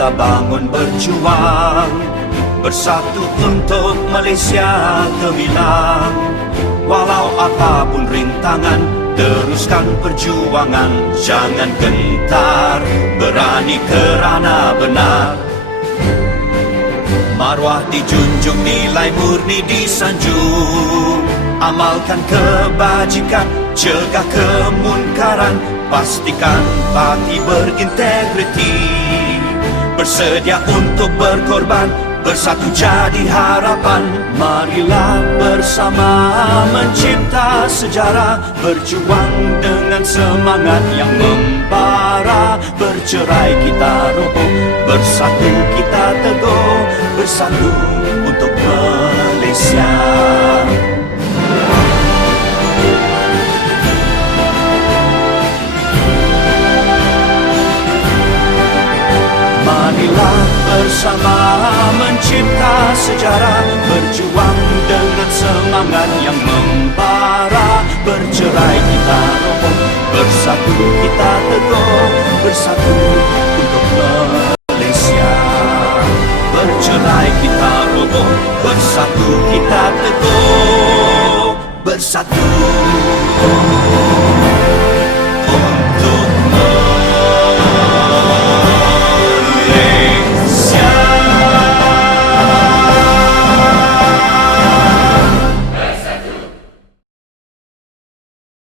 kita bangun berjuang, bersatu untuk Malaysia gemilang. Walau apapun rintangan, teruskan perjuangan. Jangan gentar, berani kerana benar. Maruah dijunjung, nilai murni disanjung. Amalkan kebajikan, cegah kemunkaran. Pastikan parti berintegriti, bersedia untuk berkorban, bersatu jadi harapan. Marilah bersama mencipta sejarah, berjuang dengan semangat yang membara. Bercerai kita roboh, bersatu kita teguh, bersatu untuk Malaysia. Marilah bersama mencipta sejarah, berjuang dengan semangat yang membara. Bercerai kita roboh, bersatu kita teguh, bersatu untuk Malaysia. Bercerai kita roboh, bersatu kita teguh, bersatu.